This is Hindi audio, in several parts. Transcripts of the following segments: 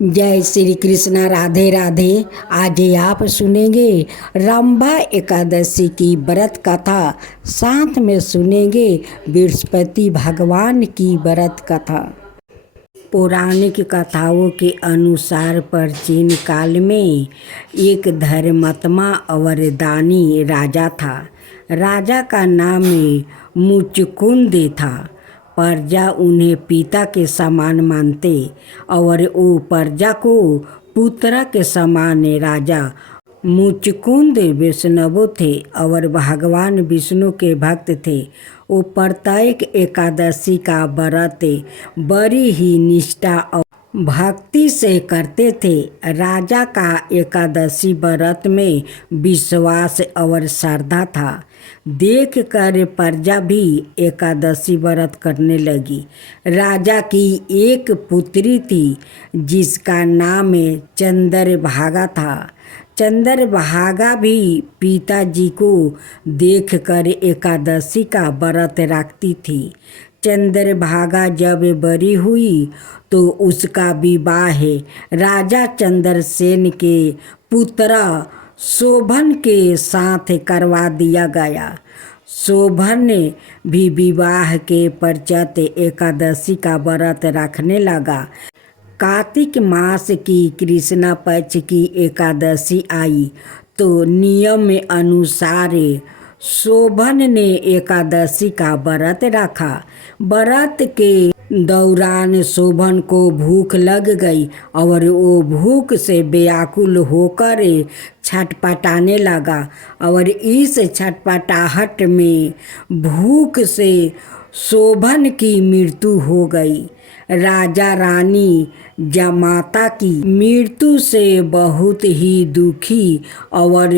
जय श्री कृष्णा। राधे राधे। आज आप सुनेंगे रंभा एकादशी की व्रत कथा, साथ में सुनेंगे बृहस्पति भगवान की व्रत कथा। पौराणिक कथाओं के अनुसार प्राचीन काल में एक धर्मात्मा और दानी राजा था। राजा का नाम मुचकुंद था। प्रजा उन्हें पिता के समान मानते और वो प्रजा को पुत्र के समान। राजा मुचकुंद वैष्णव थे और भगवान विष्णु के भक्त थे। वो प्रत्येक एकादशी का व्रत बड़ी ही निष्ठा और भक्ति से करते थे। राजा का एकादशी व्रत में विश्वास और श्रद्धा था। देख कर प्रजा भी एकादशी व्रत करने लगी। राजा की एक पुत्री थी जिसका नाम चंद्रभागा था। चंद्रभागा भी पिताजी को देखकर एकादशी का व्रत रखती थी। चंद्रभागा जब बड़ी हुई तो उसका विवाह राजा चंद्रसेन के पुत्र शोभन के साथ करवा दिया गया। शोभन भी विवाह के पश्चात एकादशी का व्रत रखने लगा। कार्तिक मास की कृष्ण पक्ष की एकादशी आई तो नियम अनुसार शोभन ने एकादशी का व्रत रखा। व्रत के दौरान शोभन को भूख लग गई और वो भूख से व्याकुल होकर छटपटाने लगा और इस छटपटाहट में भूख से शोभन की मृत्यु हो गई। राजा रानी जमाता की मृत्यु से बहुत ही दुखी और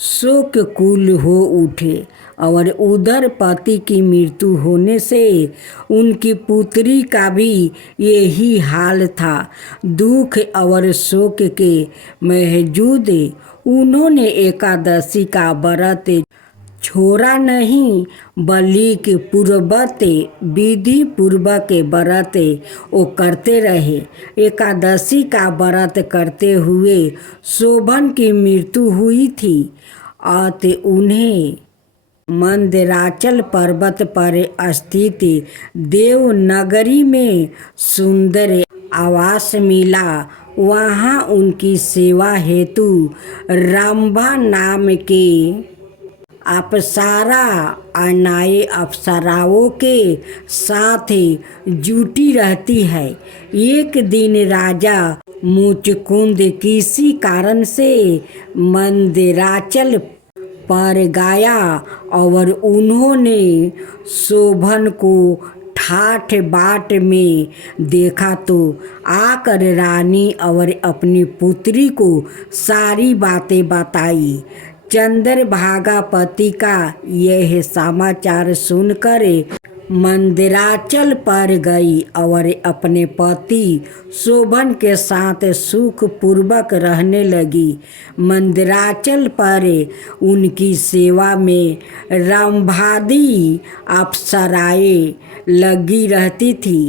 शोककुल हो उठे और उधर पति की मृत्यु होने से उनकी पुत्री का भी यही हाल था। दुख और शोक के मौजूद उन्होंने एकादशी का व्रत छोड़ा नहीं, बल्कि पूर्ववत विधि पूर्वक व्रत वो करते रहे। एकादशी का व्रत करते हुए शोभन की मृत्यु हुई थी और उन्हें मंदराचल पर्वत पर स्थित देवनगरी में सुंदर आवास मिला। वहाँ उनकी सेवा हेतु रंभा नाम के अप्सरा अनाए अप्सराओं के साथ जुटी रहती है। एक दिन राजा मुचकुंद किसी कारण से मंदराचल पर गया और उन्होंने शोभन को ठाठ बाट में देखा तो आकर रानी और अपनी पुत्री को सारी बातें बताई। चंद्रभागा पति का यह समाचार सुनकर मंदराचल पर गई और अपने पति शोभन के साथ सुखपूर्वक रहने लगी। मंदराचल पर उनकी सेवा में रंभादी अप्सराएं लगी रहती थी।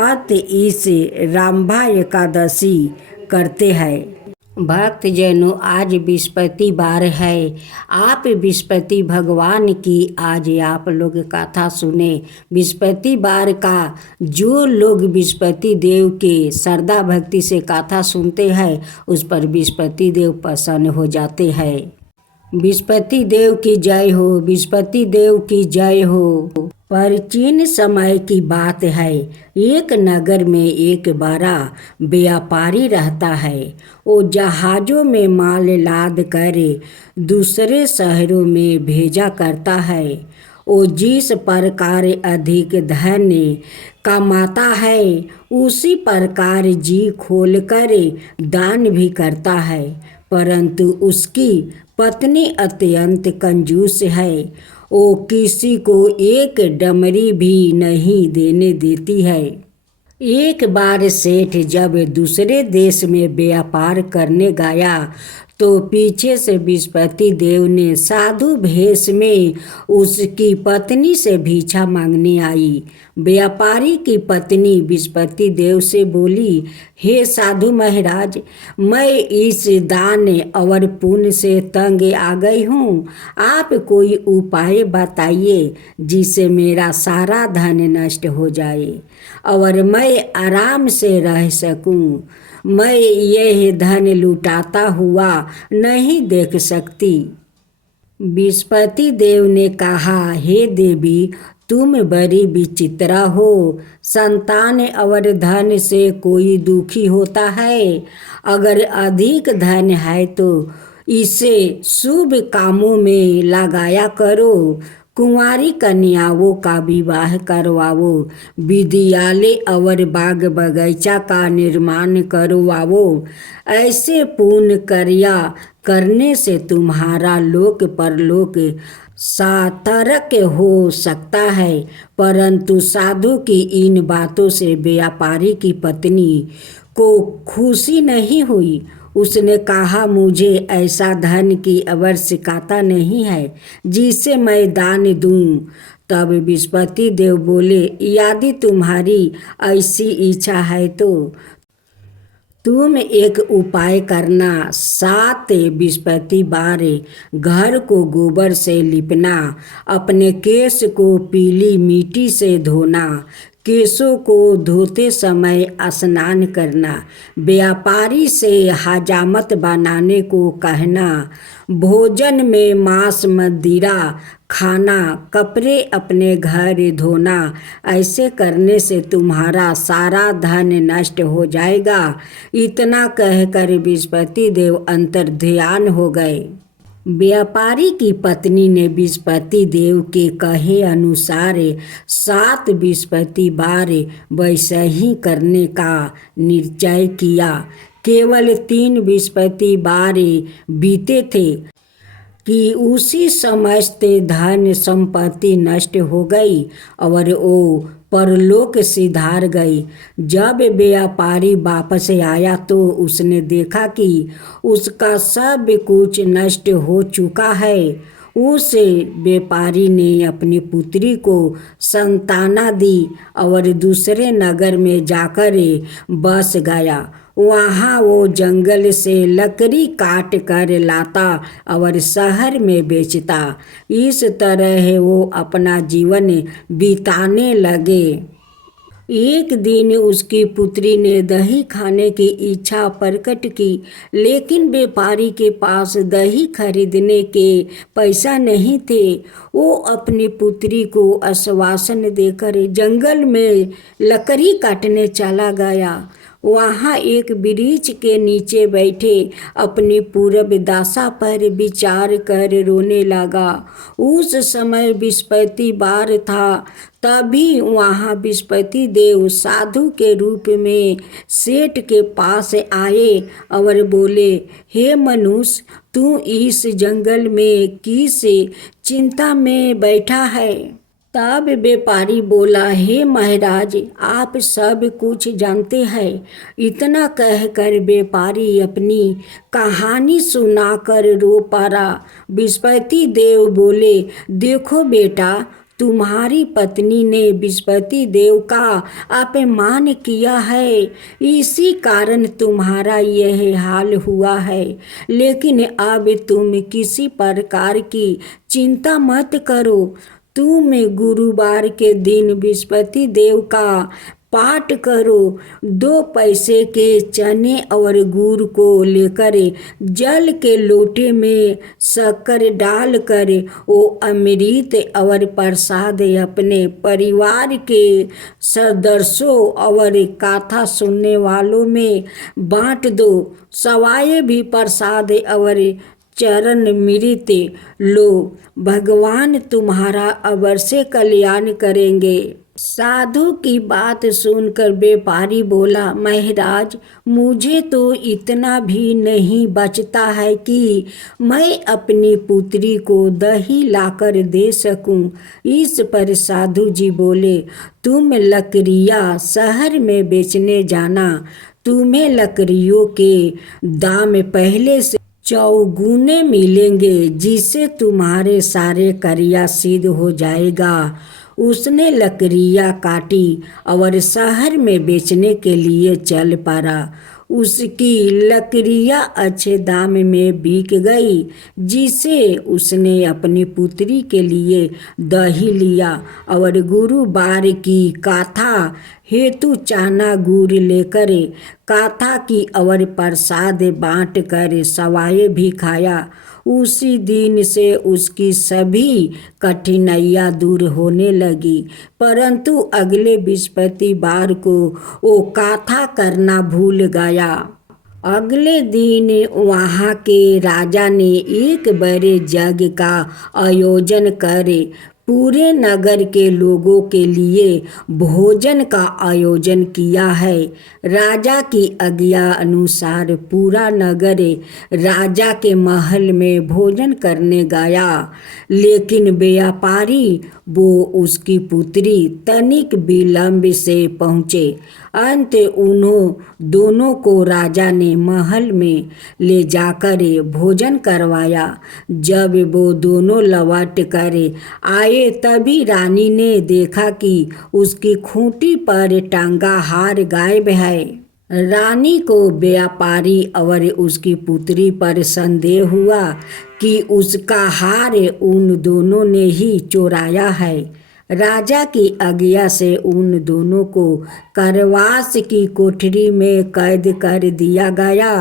अत इस रंभा एकादशी करते हैं। भक्तजनों, आज बृहस्पतिवार है। आप बृहस्पति भगवान की आज आप लोग कथा सुने। बृहस्पतिवार का जो लोग बृहस्पति देव के श्रद्धा भक्ति से कथा सुनते हैं उस पर बृहस्पति देव प्रसन्न हो जाते हैं। बृहस्पति देव की जय हो, बृहस्पति देव की जय हो। प्राचीन समय की बात है। एक नगर में एक बड़ा व्यापारी रहता है। वो जहाज़ों में माल लाद कर दूसरे शहरों में भेजा करता है। वो जिस प्रकार अधिक धन कमाता है उसी प्रकार जी खोलकर दान भी करता है, परंतु उसकी पत्नी अत्यंत कंजूस है। वो किसी को एक डमरी भी नहीं देने देती है। एक बार सेठ जब दूसरे देश में व्यापार करने गया तो पीछे से विस्पति देव ने साधु भेष में उसकी पत्नी से भिक्षा मांगने आई। व्यापारी की पत्नी विस्पति देव से बोली, हे साधु महाराज, मैं इस दान और पुण्य से तंग आ गई हूँ। आप कोई उपाय बताइए जिससे मेरा सारा धन नष्ट हो जाए और मैं आराम से रह सकूँ। मैं यह धन लुटाता हुआ नहीं देख सकती। विस्पति देव ने कहा, हे देवी, तुम बड़ी विचित्र हो। संतान और धन से कोई दुखी होता है। अगर अधिक धन है तो इसे शुभ कामों में लगाया करो। कुंवारी कन्याओं का विवाह करवाओ, विद्यालय और बाग बगीचा का निर्माण करवाओ। ऐसे पुण्य कार्य करने से तुम्हारा लोक परलोक सार्थक हो सकता है। परंतु साधु की इन बातों से व्यापारी की पत्नी को खुशी नहीं हुई। उसने कहा, मुझे ऐसा धन की आवश्यकता नहीं है जिसे मैं दान दूं। तब विस्पति देव बोले, यदि तुम्हारी ऐसी इच्छा है तो तुम एक उपाय करना। 7 बृहस्पतिवार घर को गोबर से लिपना, अपने केश को पीली मिट्टी से धोना, केशों को धोते समय स्नान करना, व्यापारी से हजामत बनाने को कहना, भोजन में मांस मदिरा खाना, कपड़े अपने घर धोना। ऐसे करने से तुम्हारा सारा धन नष्ट हो जाएगा। इतना कहकर बृहस्पति देव अंतर्ध्यान हो गए। व्यापारी की पत्नी ने बृहस्पति देव के कहे अनुसार 7 बृहस्पतिवार वैसे ही करने का निश्चय किया। केवल 3 बृहस्पतिवार बीते थे कि उसी समस्त धन संपत्ति नष्ट हो गई और वो परलोक सिधार गई। जब व्यापारी वापस आया तो उसने देखा कि उसका सब कुछ नष्ट हो चुका है। उस व्यापारी ने अपनी पुत्री को संताना दी और दूसरे नगर में जाकर बस गया। वहाँ वो जंगल से लकड़ी काट कर लाता और शहर में बेचता। इस तरह वो अपना जीवन बिताने लगे। एक दिन उसकी पुत्री ने दही खाने की इच्छा प्रकट की, लेकिन व्यापारी के पास दही खरीदने के पैसा नहीं थे। वो अपनी पुत्री को आश्वासन देकर जंगल में लकड़ी काटने चला गया। वहाँ एक वृक्ष के नीचे बैठे अपनी पूर्व दशा पर विचार कर रोने लगा। उस समय बृहस्पतिवार था। तभी वहाँ बृहस्पति देव साधु के रूप में सेठ के पास आए और बोले, हे मनुष्य, तू इस जंगल में किस चिंता में बैठा है? तब व्यापारी बोला, हे महाराज, आप सब कुछ जानते हैं। इतना कहकर व्यापारी अपनी कहानी सुनाकर रो पड़ा। बृहस्पति देव बोले, देखो बेटा, तुम्हारी पत्नी ने बृहस्पति देव का अपमान किया है, इसी कारण तुम्हारा यह हाल हुआ है। लेकिन अब तुम किसी प्रकार की चिंता मत करो। तुम गुरुवार के दिन बृहस्पति देव का पाठ करो। 2 पैसे के चने और गुड़ को लेकर जल के लोटे में शक्कर डालकर वो अमृत और प्रसाद अपने परिवार के सदस्यों और कथा सुनने वालों में बांट दो। सवाए भी प्रसाद और चरण मृत लो। भगवान तुम्हारा अवश्य कल्याण करेंगे। साधु की बात सुनकर व्यापारी बोला, महाराज, मुझे तो इतना भी नहीं बचता है कि मैं अपनी पुत्री को दही लाकर दे सकूं। इस पर साधु जी बोले, तुम लकड़ियाँ शहर में बेचने जाना। तुम्हें लकड़ियों के दाम पहले से चौगुने मिलेंगे, जिससे तुम्हारे सारे क्रिया सिद्ध हो जाएगा। उसने लकड़ियाँ काटी और शहर में बेचने के लिए चल पड़ा। उसकी लकड़ियाँ अच्छे दाम में बिक गई, जिसे उसने अपनी पुत्री के लिए दही लिया और गुरुवार की कथा हेतु चना गुड़ लेकर कथा की और प्रसाद बांट कर सवाए भी खाया। उसी दिन से उसकी सभी कठिनाइयाँ दूर होने लगी। परंतु अगले बृहस्पतिवार को वो कथा करना भूल गया। अगले दिन वहाँ के राजा ने एक बड़े यज्ञ का आयोजन कर पूरे नगर के लोगों के लिए भोजन का आयोजन किया है। राजा की आज्ञा अनुसार पूरा नगर राजा के महल में भोजन करने गया, लेकिन व्यापारी वो उसकी पुत्री तनिक विलंब से पहुँचे। अंत उन्हों दोनों को राजा ने महल में ले जाकर भोजन करवाया। जब वो दोनों लौट कर आए, तभी रानी ने देखा कि उसकी खूंटी पर टांगा हार गायब है। रानी को व्यापारी और उसकी पुत्री पर संदेह हुआ कि उसका हार उन दोनों ने ही चुराया है। राजा की आज्ञा से उन दोनों को कारावास की कोठरी में कैद कर दिया गया।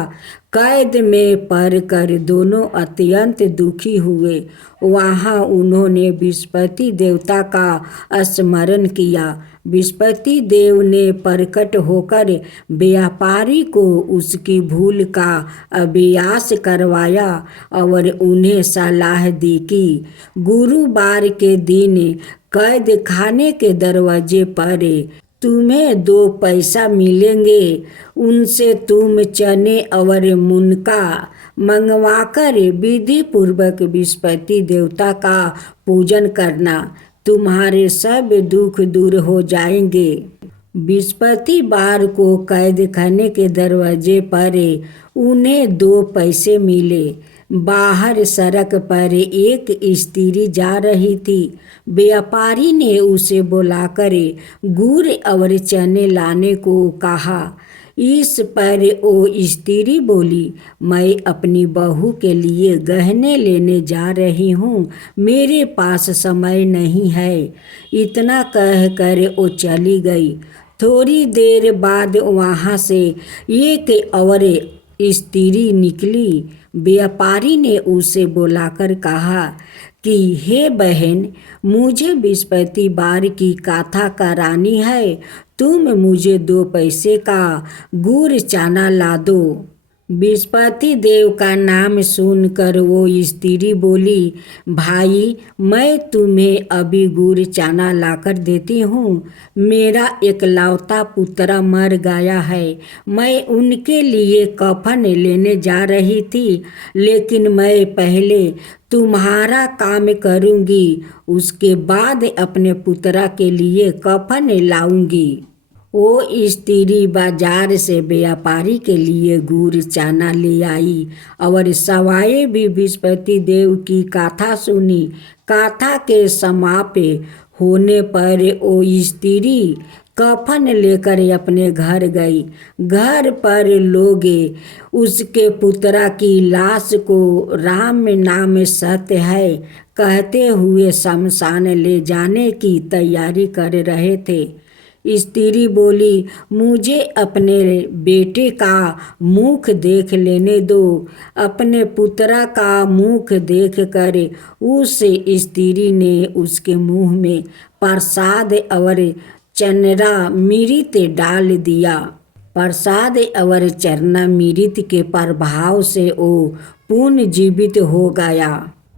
कैद में पड़कर दोनों अत्यंत दुखी हुए। वहाँ उन्होंने बृहस्पति देवता का स्मरण किया। बृहस्पति देव ने प्रकट होकर व्यापारी को उसकी भूल का अभ्यास करवाया और उन्हें सलाह दी कि गुरुवार के दिन कैद खाने के दरवाजे पर तुम्हें 2 पैसा मिलेंगे। उनसे तुम चने और मुनका मंगवाकर विधि पूर्वक बृहस्पति देवता का पूजन करना। तुम्हारे सब दुख दूर हो जाएंगे। बृहस्पतिवार को कैद खाने के दरवाजे पर उन्हें 2 पैसे मिले। बाहर सड़क पर एक स्त्री जा रही थी। व्यापारी ने उसे बुलाकर गुड़ और चने लाने को कहा। इस पर वो स्त्री बोली, मैं अपनी बहू के लिए गहने लेने जा रही हूँ, मेरे पास समय नहीं है। इतना कहकर वो चली गई। थोड़ी देर बाद वहाँ से एक और स्त्री निकली। व्यापारी ने उसे बुलाकर कहा कि हे बहन, मुझे बृहस्पतिवार की कथा करानी है, तुम मुझे 2 पैसे का गुड़ चना ला दो। बृहस्पति देव का नाम सुनकर वो स्त्री बोली, भाई, मैं तुम्हें अभी गुड़ चना लाकर देती हूँ। मेरा एकलौता पुत्र मर गया है। मैं उनके लिए कफन लेने जा रही थी, लेकिन मैं पहले तुम्हारा काम करूँगी, उसके बाद अपने पुत्र के लिए कफन लाऊंगी। वो स्त्री बाजार से व्यापारी के लिए गुड़ चना ले आई और सवाए भी बृहस्पति देव की कथा सुनी। कथा के समाप्त होने पर वो स्त्री कफन लेकर अपने घर गई। घर पर लोग उसके पुत्र की लाश को राम नाम सत्य है कहते हुए शमशान ले जाने की तैयारी कर रहे थे। स्त्री बोली, मुझे अपने बेटे का मुख देख लेने दो। अपने पुत्र का मुख देखकर उस स्त्री ने उसके मुंह में प्रसाद और चरणामृत डाल दिया। प्रसाद और चरणामृत के प्रभाव से वो पुनर्जीवित हो गया।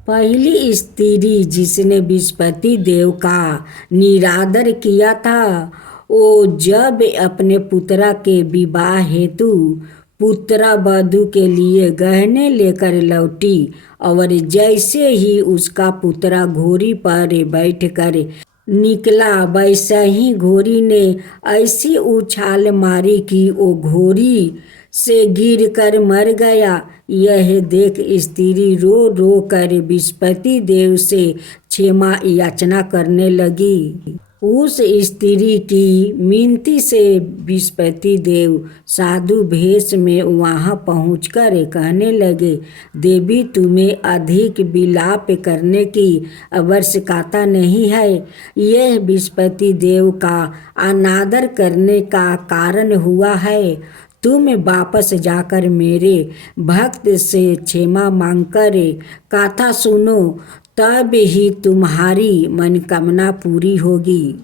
पहली स्त्री जिसने बृहस्पति देव का निरादर किया था, वो जब अपने पुत्र के विवाह हेतु पुत्र वधू के लिए गहने लेकर लौटी और जैसे ही उसका पुत्र घोड़ी पर बैठकर निकला वैसा ही घोड़ी ने ऐसी उछाल मारी कि वो घोड़ी से गिर कर मर गया। यह देख स्त्री रो रो कर विस्पति देव से क्षमा याचना करने लगी। उस स्त्री की मिनती से विस्पति देव साधु भेष में वहाँ पहुँचकर कहने लगे, देवी तुम्हें अधिक विलाप करने की आवश्यकता नहीं है। यह विस्पति देव का अनादर करने का कारण हुआ है। तुम वापस जाकर मेरे भक्त से क्षमा मांगकर कथा सुनो, तब ही तुम्हारी मनोकामना पूरी होगी।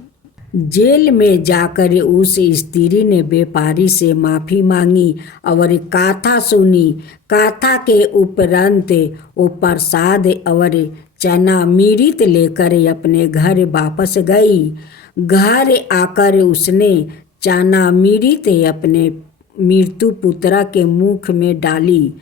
जेल में जाकर उस स्त्री ने व्यापारी से माफ़ी मांगी और कथा सुनी। कथा के उपरांत वो प्रसाद और चना मृत लेकर अपने घर वापस गई। घर आकर उसने चना मृत अपने मृत्यु पुत्रा के मुख में डाली।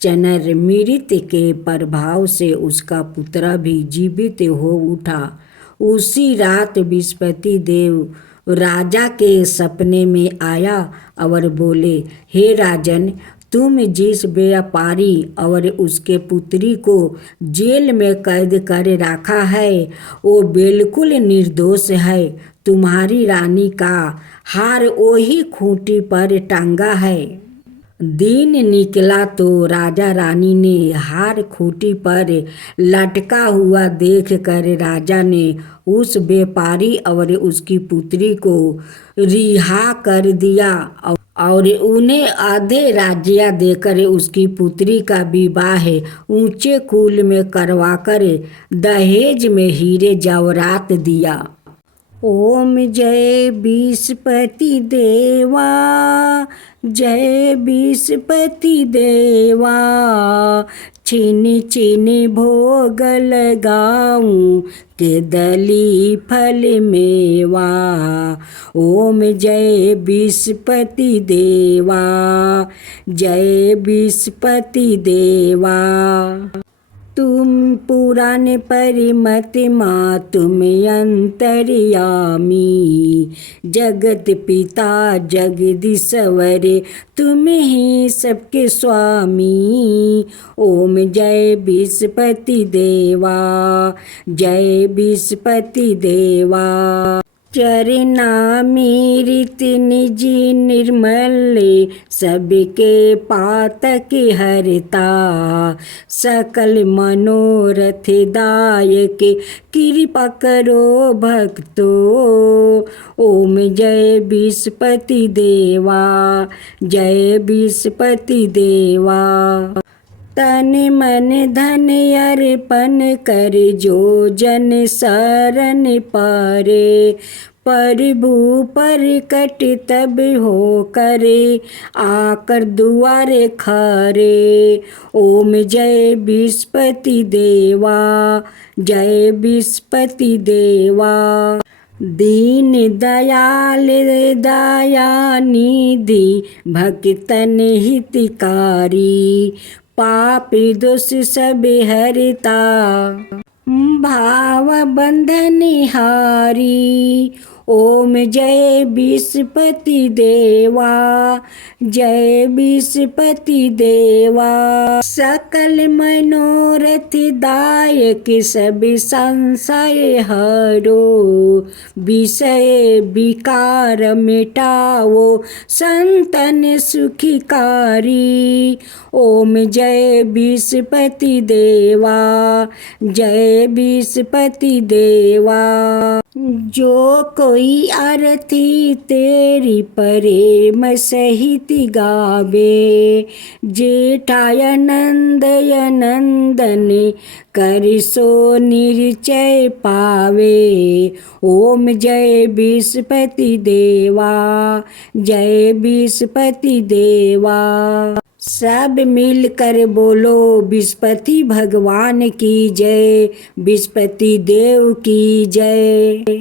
चनर मृत के प्रभाव से उसका पुत्र भी जीवित हो उठा। उसी रात विस्पति देव राजा के सपने में आया और बोले, हे राजन, तुम जिस व्यापारी और उसके पुत्री को जेल में कैद कर रखा है वो बिल्कुल निर्दोष है। तुम्हारी रानी का हार वही खूंटी पर टांगा है। दिन निकला तो राजा रानी ने हार खूंटी पर लटका हुआ देख कर राजा ने उस व्यापारी और उसकी पुत्री को रिहा कर दिया और उन्हें आधे राज्य देकर उसकी पुत्री का विवाह ऊंचे कुल में करवाकर दहेज में हीरे जवाहरात दिया। ओम जय विस्पति देवा, जय विस्पति देवा, छिन छिन भोग लगाऊं के दली फल मेवा। ओम जय विस्पति देवा, जय विस्पति देवा। तुम पुराण परिमत माँ तुम अंतर्यामी, जगत पिता जगदीश्वर तुम ही सबके स्वामी। ओम जय विस्पति देवा, जय विस्पति देवा। चरणामृत निज निर्मल सबके पातक हरता, सकल मनोरथ दायक कृपा करो भक्तो। ओम जय विस्पति देवा, जय विस्पति देवा। तन मन धन अर्पण कर जो जन शरण पारे, प्रभु प्रकट तब हो करे आकर दुआरे खरे। ओम जय विस्पति देवा, जय विस्पति देवा। दीन दयाल दया निधि भक्तन हितकारी, पाप दोष सब हरता भाव बंधन हारी। ओम जय विस्पति देवा, जय विस्पति देवा। सकल मनोरथ दायक सब संशय हरो, विषय विकार मिटाओ संतन सुखकारी। ओम जय विस्पति देवा, जय विस्पति देवा। जो कोई आरती तेरी प्रेम सहित गावे, जेठाय नंदय नंदन कर सो निश्चय पावे। ओम जय विस्पति देवा, जय विस्पति देवा। सब मिलकर बोलो विस्पति भगवान की जय, विस्पति देव की जय।